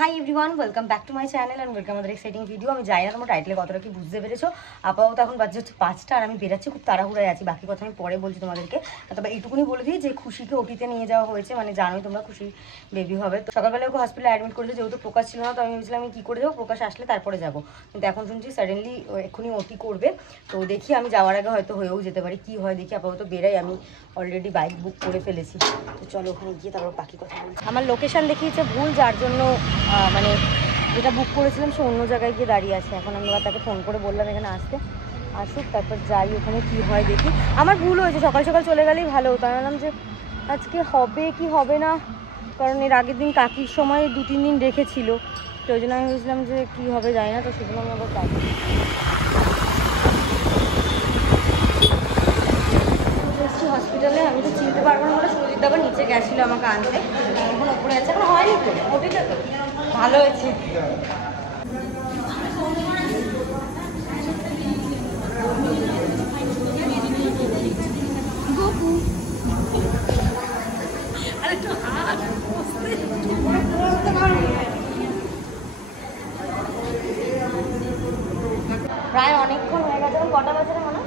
Hi everyone, welcome back to my channel and welcome আমাদের exciting video. আমি জানি না তোমার টাইটেলে কতটা কি বুঝতে পেরেছো। আপাতত এখন বাজে হচ্ছে 5টা আর আমি বেরাচ্ছি, খুব তাড়াহুড়ায় আছি। বাকি কথা আমি পরে বলছি তোমাদেরকে। তবে এইটুকুনি বলে দিই যে খুশিকে ওটিতে নিয়ে যাওয়া হয়েছে, মানে জানোই তোমরা খুশি বেবি হবে। তো সকালবেলা ওকে হসপিটালে অ্যাডমিট করেছে, যেহেতু প্রকাশ ছিল না তো আমি ভেবেছিলাম আমি কী করে যাবো, প্রকাশ আসলে তারপরে যাবো। কিন্তু এখন শুনছি সাডেনলি এক্ষুনি ওটি করবে। তো দেখি আমি যাওয়ার আগে হয়তো হয়েও যেতে পারি, কী হয় দেখি। আপাতত বেরাই, আমি অলরেডি বাইক বুক করে ফেলেছি। তো চলো ওখানে গিয়ে তারপর বাকি কথা বলছি। আমার লোকেশান দেখিয়েছে ভুল, যার জন্য মানে যেটা বুক করেছিলাম সে অন্য জায়গায় গিয়ে দাঁড়িয়ে আছে। এখন আমি আবার তাকে ফোন করে বললাম এখানে আসুক, তারপর যাই ওখানে কি হয় দেখি। আমার ভুল হয়েছে, সকাল সকাল চলে গেলেই ভালো হতো। জানলাম যে আজকে হবে কি হবে না, কারণ এর আগের দিন কাকির সময় 2-3 দিন রেখেছিল, তো ওই জন্য আমি বুঝলাম যে কী হবে যায় না, তো সেজন্য আমি আবার কাকি হসপিটালে। আমি তো চিনতে পারবো না বলে সুরজিৎ আবার নিচে গেছিলো আমাকে আনতে, এখন ওপরে আছে। এখন হয়নি তো ওটিটা, তো ভালো হয়েছে। প্রায় অনেকক্ষণ হয়ে গেছে। এখন কটা বাজে মনে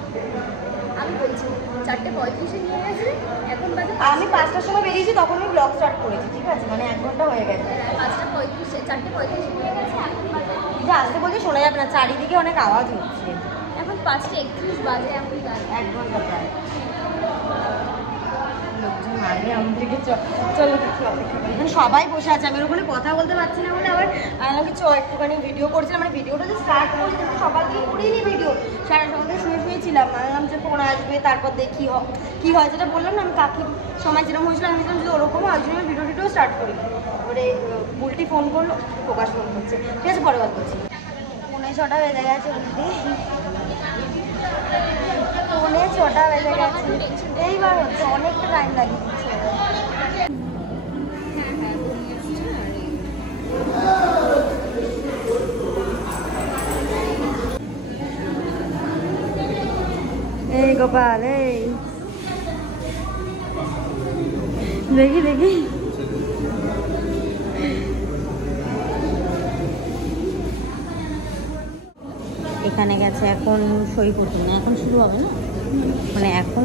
আমি বলছি 4:35 নিয়ে গেছে, এখন বাজে আমি 5টার সময় বেরিয়েছি, তখন আমি ব্লগ স্টার্ট করেছি, ঠিক আছে, মানে 1 ঘন্টা হয়ে গেছে। 4:35 নিয়ে গেছে, এখন বাজে যে আসতে বলছি শোনা যাবে না, চারিদিকে অনেক আওয়াজ হচ্ছে। এখন 5:31 বাজে, এখন 1 ঘন্টা প্রায়। লোকজন আগে আমাদেরকে চলো দেখি অপেক্ষা করি। এখানে সবাই বসে আছে, আমি ওখানে কথা বলতে পারছি না বলে আবার আমাকে একটুখানি ভিডিও করছিলাম। মানে ভিডিওটা যে স্টার্ট করছি সকাল থেকে করিনি ভিডিও, সারা সকাল থেকে শুয়েছিলাম। আমি যে ফোন আসবে তারপর দেখি কী হয়, যেটা বললাম না আমি কাকির সময় যেরকম হয়েছিল আমি বললাম যদি ওরকম হয়, ওই জন্য ভিডিও স্টার্ট করি। এবারে বুলটি ফোন করলো, প্রকাশ ফোন করছে, ঠিক আছে পরে কথা করছি। 6:45 বেজে গেছে, বুঝলি 6:45 বেজে গেছে। এইবার হচ্ছে অনেকটা টাইম লাগে দিচ্ছে। এই গোপাল, এই দেখি দেখি এখানে গেছে, এখন সই করছে না, এখন শুরু হবে না, মানে এখন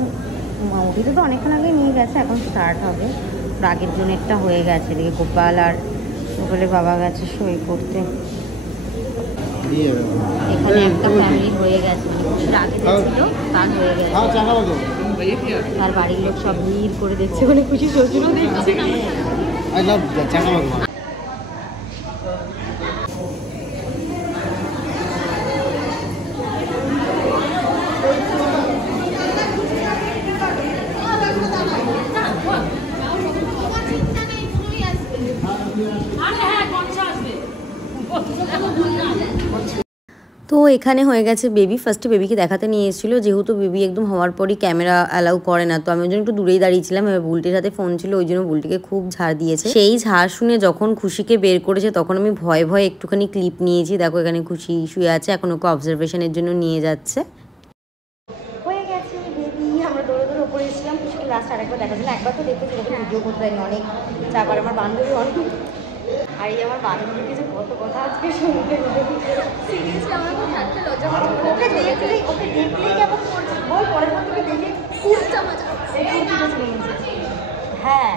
ওটিতে তো অনেকক্ষণ আগে নিয়ে গেছে, এখন স্টার্ট হবে। আগের জনেরটা হয়ে গেছে, এদিকে গোপাল আর গোপালের বাবা গেছে সই করতে। এখানে একটা ফ্যামিলি হয়ে গেছে, মানে আগে ছিল তার হয়ে গেছে, তার বাড়ির লোক সব ভিড় করে দেখছে, মানে খুশি শ্বশুরও দেখছে। তো এখানে হয়ে গেছে বেবি। ফার্স্টে বেবিকে দেখাতে নিয়ে এসেছিলো, যেহেতু বেবি একদম হওয়ার পরই ক্যামেরা অ্যালাউ করে না, তো আমি ওই জন্য একটু দূরেই দাঁড়িয়েছিলাম। এবার বুলটির সাথে ফোন ছিল, ওই জন্য বুলটিকে খুব ঝাড় দিয়েছে। সেই ঝাড় শুনে যখন খুশিকে বের করেছে তখন আমি ভয়ে ভয়ে একটুখানি ক্লিপ নিয়েছি। দেখো এখানে খুশি শুয়ে আছে, এখন ওকে অবজারভেশনের জন্য নিয়ে যাচ্ছে। হয়ে গেছে বেবি, আমরা দৌড়ে দৌড়ে ওপরে এসেছিলাম। খুশিকে লাস্ট আরেকবার দেখাচ্ছিলাম, একবার তো দেখেছি, ভিডিও করতে পারিনি, অনেক চাপ। আর আমার বান্ধবী অনেক, আর এই আমার বান্ধবীকে যে কত কথা আজকে শুনতে সিরিয়াসলি আমার খুব হাঁটতে লজ্জা করছে। ওকে দেখলেই কেমন করছে বল, পরের পর থেকে দেখে হ্যাঁ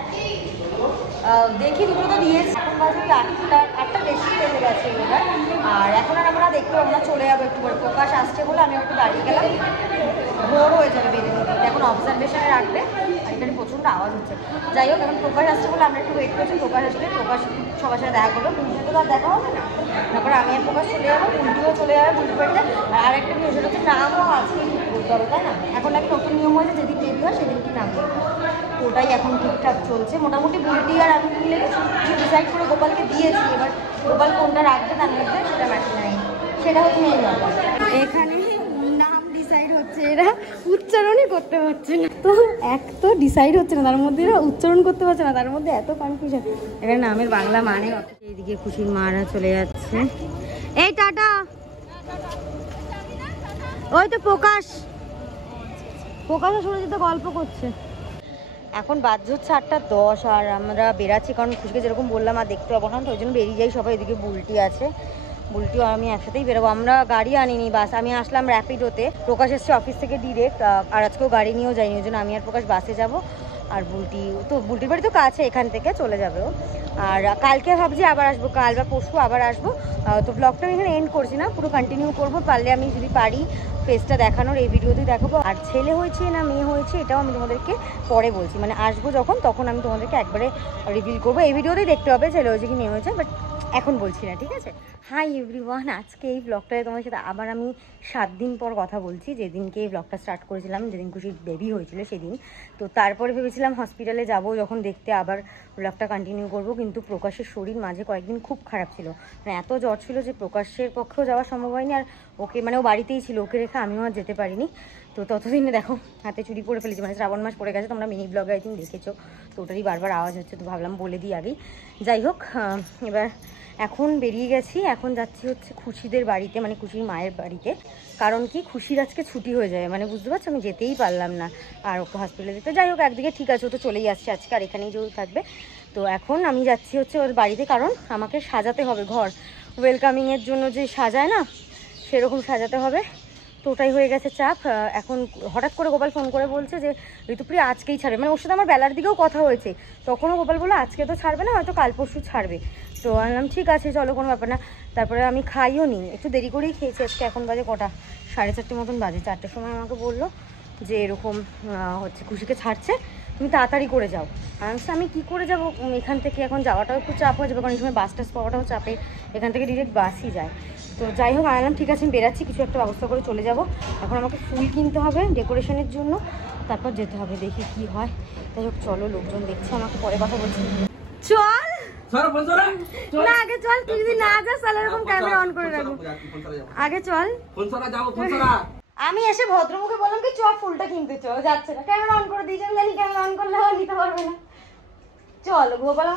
দেখি দুটো তো দিয়েছি। এখন বাজে 8টা বেশি বেজে গেছে এবার। আর এখন আর আমরা দেখতে পাবো না, চলে যাবো একটু পরে। প্রকাশ আসছে বলে আমি একটু দাঁড়িয়ে গেলাম, ভোর হয়ে যাবে বেরিয়ে বেরিয়ে। এখন অবজারভেশনে রাখবে, আর এখানে প্রচণ্ড আওয়াজ হচ্ছে। যাই হোক, এখন প্রকাশ আসছে বলে আমরা একটু ওয়েট করছি। প্রকাশ আসলে প্রকাশ সবার সাথে দেখা করবে, পুলিশের তো আর দেখা হবে না। তারপরে আমি আর প্রকাশ চলে যাবো, পুলিটিও চলে যাবে পুলিশ বাড়িতে। আর একটা নিউজ, সেটা হচ্ছে নামও আজকে বলতে হবে, তাই না? এখন নাকি নতুন নিয়ম হয়েছে, যেদিন বেবি হয় সেদিন কি নাম দেবে, ওটাই এখন ঠিকঠাক চলছে মোটামুটি। বুলটি আর আমি মিলে কিছু ডিসাইড করে গোপালকে দিয়েছি। এবার গোপাল কোনটা রাখবে তার মধ্যে সেটা ম্যাটার নেই, সেটা হচ্ছে মেন ব্যাপার। এখানে নাম ডিসাইড হচ্ছে, এরা উচ্চারণই করতে পারছে না। তো এক তো ডিসাইড হচ্ছে না, তার মধ্যে এরা উচ্চারণ করতে পারছে না, তার মধ্যে এত কনফিউশন। এখানে নামের বাংলা মানে এইদিকে খুশির মারা চলে যাচ্ছে। এই টাটা, ওই তো প্রকাশ, প্রকাশও শুনে যেতে গল্প করছে। এখন বাজে হচ্ছে 8:10 আর আমরা বেরাচ্ছি, কারণ খুশিকে যেরকম বললাম আর দেখতে পাবো না, তো ওই জন্য বেরিয়ে যাই সবাই। এদিকে বুলটি আছে, বুলটিও আমি একসাথেই বেরোবো। আমরা গাড়ি আনিনি, বাস। আমি আসলাম র্যাপিডোতে, প্রকাশ এসছে অফিস থেকে ডিরেক্ট, আর আজকেও গাড়ি নিয়েও যাইনি, ওই জন্য আমি আর প্রকাশ বাসে যাব। আর বুলটি তো, বুলটির বাড়ি তো কাছে, এখান থেকে চলে যাবে ও। আর কালকে ভাবছি আবার আসবো, কাল বা পরশু আবার আসবো। তো ব্লগটা আমি এখানে এন্ড করছি না, পুরো কন্টিনিউ করবো। পারলে আমি যদি পারি ফেসটা দেখানোর এই ভিডিওতেই দেখাবো। আর ছেলে হয়েছে না মেয়ে হয়েছে এটাও আমি তোমাদেরকে পরে বলছি, মানে আসবো যখন, তখন আমি তোমাদেরকে একবারে রিভিল করবো। এই ভিডিওতেই দেখতে হবে ছেলে হয়েছে কি মেয়ে হয়েছে, বাট এখন বলছি না, ঠিক আছে? হাই এভরিওয়ান, আজকে এই ব্লগটায় তোমার সাথে আবার আমি 7 দিন পর কথা বলছি। যেদিনকে এই ব্লগটা স্টার্ট করেছিলাম, যেদিন খুশির বেবি হয়েছিল সেদিন। তো তারপরে ভেবেছিলাম হসপিটালে যাব যখন দেখতে, আবার ব্লগটা কন্টিনিউ করব। কিন্তু প্রকাশের শরীর মাঝে কয়েকদিন খুব খারাপ ছিল, মানে এত জ্বর ছিল যে প্রকাশের পক্ষেও যাওয়া সম্ভব হয়নি। আর ওকে, মানে ও বাড়িতেই ছিল, ওকে রেখে আমিও আর যেতে পারিনি। তো ততদিনে দেখো হাতে চুরি পরে ফেলেছি, মানে শ্রাবণ মাস পড়ে গেছে, তোমরা মিনি ব্লগে আই থিঙ্ক দেখেছো। তো ওটারই বারবার আওয়াজ হচ্ছে, তো ভাবলাম বলে দিই আগেই। যাই হোক, এবার এখন বেরিয়ে গেছি, এখন যাচ্ছি হচ্ছে খুশিদের বাড়িতে, মানে খুশির মায়ের বাড়িতে। কারণ কি, খুশির আজকে ছুটি হয়ে যায়, মানে বুঝতে পারছো, আমি যেতেই পারলাম না আর ওকে হসপিটালে দিতে। যাই হোক, একদিকে ঠিক আছে, ও তো চলেই আসছে আজকে, আর এখানেই যেও থাকবে। তো এখন আমি যাচ্ছি হচ্ছে ওর বাড়িতে, কারণ আমাকে সাজাতে হবে ঘর। ওয়েলকামিংয়ের জন্য যে সাজায় না, সেরকম সাজাতে হবে। তো ওটাই হয়ে গেছে চাপ। এখন হঠাৎ করে গোপাল ফোন করে বলছে যে ঋতুপ্রিয়া আজকেই ছাড়বে, মানে ওর সাথে আমার বেলার দিকেও কথা হয়েছে, তখনও গোপাল বললো আজকে তো ছাড়বে না, হয়তো কাল পরশু ছাড়বে। তো বললাম ঠিক আছে চলো, কোনো ব্যাপার না। তারপরে আমি খাইও নি, একটু দেরি করেই খেয়েছি আজকে। এখন বাজে কটা, 4:30 মতন বাজে। 4টার সময় আমাকে বললো যে এরকম হচ্ছে খুশিকে ছাড়ছে, তুমি তাড়াতাড়ি করে যাও। আর আমি কী করে যাবো এখান থেকে, এখন যাওয়াটাও একটু চাপ হয়ে যাবে, কারণ এই সময় বাস টাস পাওয়াটাও চাপে, এখান থেকে ডিরেক্ট বাসই যায়। তো যাই হোক, আনলাম ঠিক আছে, আমি বেরাচ্ছি, কিছু একটা ব্যবস্থা করে চলে যাব। এখন আমাকে ফুল কিনতে হবে ডেকোরেশনের জন্য, তারপর যেতে হবে, দেখি কি হয়। যাই হোক চলো, লোকজন দেখছে আমাকে, পরে কথা বলছি। চল না, আগে চল, তুই যদি না যাস তাহলে এরকম ক্যামেরা অন করে রাখবো। আগে চল, আমি এসে ভদ্রমুখে বললাম কি চ ফুলটা কিনতে, চ, যাচ্ছে না, ক্যামেরা অন করে দিয়েছি। আমি জানি ক্যামেরা অন করলে নিতে পারবে না। চল, গোপাল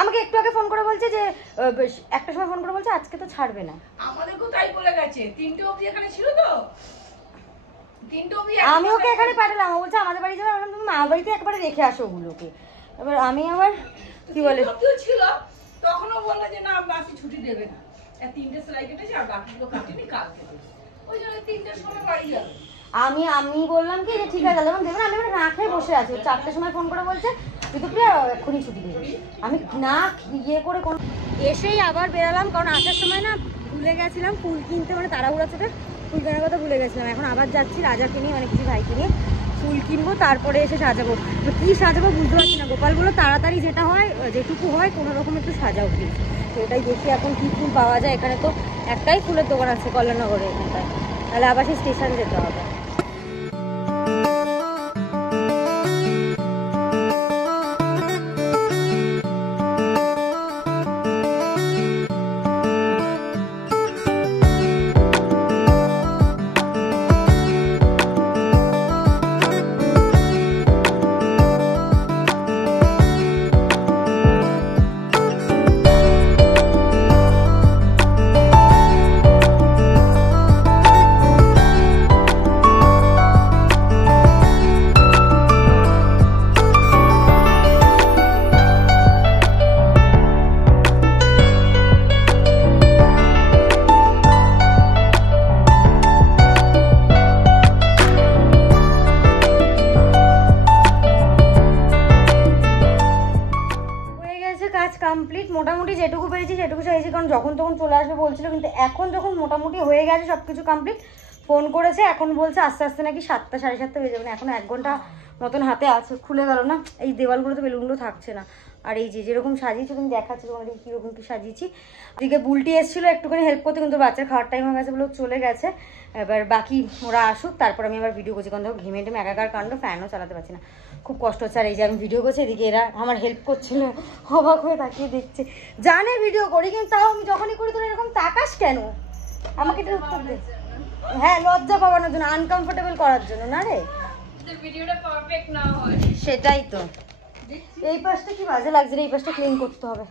আমাকে একটু আগে ফোন করে বলছে যে একটা সময় ফোন করে বলছে আজকে তো ছাড়বে না। আমাদেরকেও তাই বলে গেছে, 3টে অবধি এখানে ছিল তো, 3টে অবধি। আমি ওকে এখানে পাঠালাম, ও বলছে আমাদের বাড়ি যাবে। বললাম তুমি মা বাড়িতে একবারে রেখে আসো ওগুলোকে। এবার আমি আবার কি বলে ছিল, তখনও বললো যে না বাকি ছুটি দেবে না, 3টে সেলাই কেটেছে আর বাকিগুলো কাটেনি, কালকে দেবে। ওই জন্য 3টের সময় বাড়ি যাবে। আমি বললাম কি যে ঠিক আছে, যখন দেবেন আমি এবার না খেয়ে বসে আছি। 4টার সময় ফোন করে বলছে ঋতুপ্রিয়া এক্ষুনি ছুটি দেবে। আমি না ইয়ে করে কোনো এসেই আবার বেরালাম, কারণ আসার সময় না ভুলে গেছিলাম ফুল কিনতে, মানে তাড়াহুড়া চোটে ফুল কেনার কথা ভুলে গেছিলাম। এখন আবার যাচ্ছি রাজাকে নিয়ে, মানে কিছু ভাইকে নিয়ে ফুল কিনবো, তারপরে এসে সাজাবো। তো কী সাজাবো বুঝতে পারছি না। গোপালগুলো তাড়াতাড়ি যেটা হয়, যেটুকু হয় কোনো রকম একটু সাজাও প্লিজ। তো ওটাই দেখি এখন কী ফুল পাওয়া যায়। এখানে তো একটাই ফুলের দোকান আছে কল্যাণনগরে এখানটায়, তাহলে আবার সেই স্টেশন যেতে হবে। কমপ্লিট, মোটামুটি যেটুকু পেরেছি সেটুকু সাইছি, কারণ যখন তখন চলে আসবে বলছিল। কিন্তু এখন যখন মোটামুটি হয়ে গেছে সব কিছু কমপ্লিট, ফোন করেছে, এখন বলছে আস্তে আস্তে নাকি 7টা 7:30 হয়ে যাবে না, এখন 1 ঘন্টা মতন হাতে আছে। খুলে গেল না, এই দেওয়ালগুলোতে বেলুনগুলো থাকছে না। আর এই যে যেরকম সাজিয়েছি তুমি দেখাচ্ছি তোমাদের কীরকম কী সাজিয়েছি। এদিকে বুলটি এসেছিলো একটুখানি হেল্প করতে, কিন্তু বাচ্চার খাওয়ার টাইম হয়ে গেছে বলে চলে গেছে। এবার বাকি ওরা আসুক, তারপর আমি আবার ভিডিও করছি, কারণ দেখো ঘেমে টেমে একাকার কাণ্ড, ফ্যানও চালাতে পারছি না, খুব কষ্ট হচ্ছে। আর এই যে আমি ভিডিও করছি, এদিকে এরা আমার হেল্প করছিল, অবাক হয়ে তাকিয়ে দেখছে। জানে ভিডিও করি, কিন্তু তাও আমি যখনই করি তোরা এরকম তাকাস কেন? আমাকে একটু উত্তর দে। হ্যাঁ, লজ্জা পাওয়ানোর জন্য, আনকমফোর্টেবল করার জন্য না রে, ভিডিওটা পারফেক্ট না হয়। সেটাই তো। এই পাশটা কি বাজে লাগছে রে, এই পাশটা ক্লিন করতে হবে।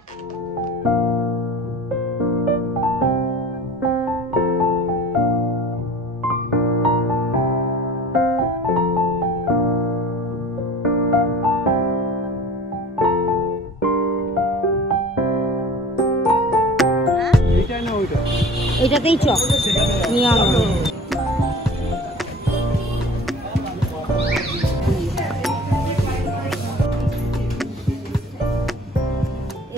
এইটাতেই চক নিয়ে আনো।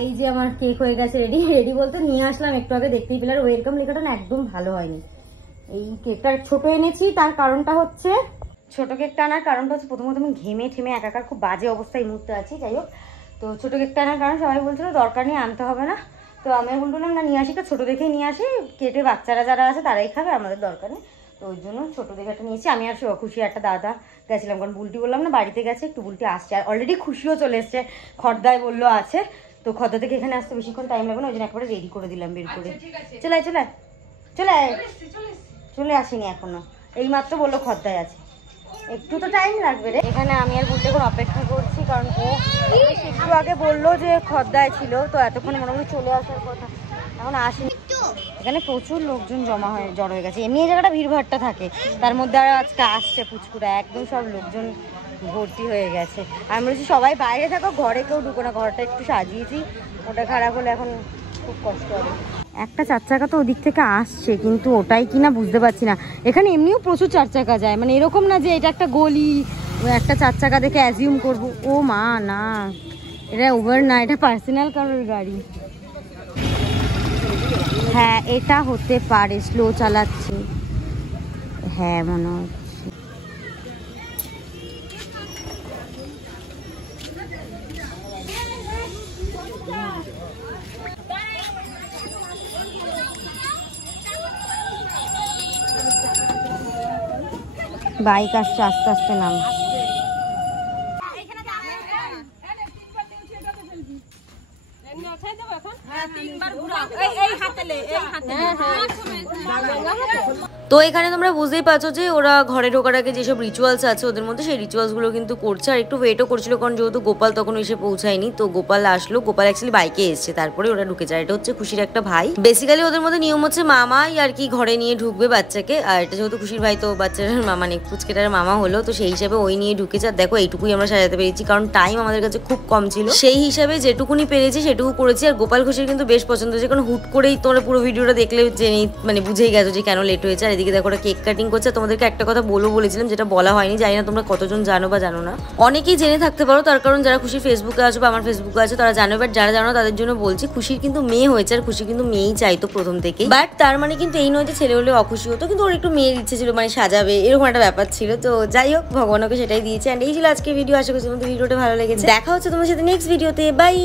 এই যে আমার কেক হয়ে গেছে রেডি। রেডি বলতে নিয়ে আসলাম একটু আগে, দেখতেই পেলাম ওয়েলকাম লেখাটা না একদম ভালো হয়নি। এই কেকটা ছোট এনেছি, তার কারণটা হচ্ছে ছোট কেকটা আনার কারণটা হচ্ছে প্রথমত আমি ঘেমে ঠেমে একাকার খুব বাজে অবস্থায় এই মুহূর্তে আছি। যাই হোক, তো ছোটো কেকটা আনার কারণ সবাই বলছিল দরকার নেই আনতে হবে না, তো আমি বললাম না নিয়ে আসি, তো ছোটো দেখেই নিয়ে আসি, কেটে বাচ্চারা যারা আছে তারাই খাবে, আমাদের দরকার নেই। তো ওই জন্য ছোটো দেখে একটা নিয়েছি। আমি আর খুশি একটা দাদা গেছিলাম, কারণ বুলটি বললাম না বাড়িতে গেছে, একটু বুলটি আসছে, আর অলরেডি খুশিও চলে এসছে, খর্দায় বললো আছে, তো খর্দা থেকে এখানে আসতে বেশিক্ষণ টাইম লাগবে না, ওই জন্য একবারে রেডি করে দিলাম বের করে। চলে চলে চলে চলে আসিনি এখনো, এইমাত্র বললো খর্দায় আছে, একটু তো টাইম লাগবে রে। এখানে আমি আর বুলটি এখন অপেক্ষা করছি, কারণ ও একটু আগে বললো যে খর্দায় ছিল, তো এতক্ষণে মোটামুটি চলে আসার কথা, এখন আসেনি। এখানে প্রচুর লোকজন জড়ো হয়ে গেছে, এমনি এই জায়গাটা ভিড়ভাড়টা থাকে, তার মধ্যে আর আজকে আসছে পুচকুরা, একদম সব লোকজন ভর্তি হয়ে গেছে। আমি বলছি সবাই বাইরে থাকো, ঘরে কেউ ঢুকো না, ঘরটা একটু সাজিয়েছি, ওটা খারাপ হলে এখন খুব কষ্ট হবে। একটা 4 চাকা তো ওদিক থেকে আসছে, কিন্তু ওটাই কিনা বুঝতে পারছি না। এখানে এমনিও প্রচুর 4 চাকা যায়, মানে এরকম না যে এটা একটা গলি, একটা 4 চাকা দেখে অ্যাজিউম করবো। ও মা না, এটা উবার না, এটা পার্সোনাল কারোর গাড়ি। হ্যাঁ এটা হতে পারে, স্লো চালাচ্ছে, হ্যাঁ মনে হচ্ছে। বাইক আসছে, আস্তে আস্তে নাম। তো এখানে তোমরা বুঝতেই পারছো যে ওরা ঘরে ঢোকার আগে যেসব রিচুয়ালস আছে ওদের মধ্যে, সেই রিচুয়ালসগুলো কিন্তু করছে, আর একটু ওয়েটও করছিল, কারণ যেহেতু গোপাল তখন এসে পৌঁছায়নি, তো গোপাল আসলো, গোপাল অ্যাকচুয়ালি বাইকে এসছে, তারপরে ওরা ঢুকে যায়। এটা হচ্ছে খুশির একটা ভাই, বেসিক্যালি ওদের মধ্যে নিয়ম হচ্ছে মামাই আর কি ঘরে নিয়ে ঢুকবে বাচ্চাকে, আর এটা যেহেতু খুশির ভাই তো বাচ্চার মামা নেই, ফুচকেটার মামা হলো, তো সেই হিসাবে ওই নিয়ে ঢুকেছে। আর দেখো এইটুকুই আমরা সাজাতে পেরেছি, কারণ টাইম আমাদের কাছে খুব কম ছিল, সেই হিসাবে যেটুকুনি পেরেছি সেটুকু করেছি। আর গোপাল খুশির কিন্তু বেশ পছন্দ হয়েছে, কারণ হুট করেই তোমরা পুরো ভিডিওটা দেখলে জেনে মানে বুঝেই গেছো যে কেন লেট হয়েছে। আর এদিকে দেখো ওরা কেক কাটিং করছে। তোমাদেরকে একটা কথা বলেছিলাম, যেটা বলা হয়নি, জানি না তোমরা কতজন জানো বা জানো না, অনেকেই জেনে থাকতে পারো, তার কারণ যারা খুশির ফেসবুকে আছো বা আমার ফেসবুকে আছে তারা জানো, বাট যারা জানো তাদের জন্য বলছি, খুশির কিন্তু মেয়ে হয়েছে, আর খুশি কিন্তু মেয়েই চাইতো প্রথম থেকেই, বাট তার মানে কিন্তু এই নয় যে ছেলে হলে অখুশি হতো, কিন্তু ওর একটু মেয়ের ইচ্ছে ছিল, মানে সাজাবে এরকম একটা ব্যাপার ছিল। তো যাই হোক, ভগবানকে সেটাই দিয়েছে। অ্যান্ড এই ছিল আজকে ভিডিও, আশা করছি তোমাদের ভিডিওটা ভালো লেগেছে। দেখা হচ্ছে তোমার সাথে নেক্সট ভিডিওতে, বাই।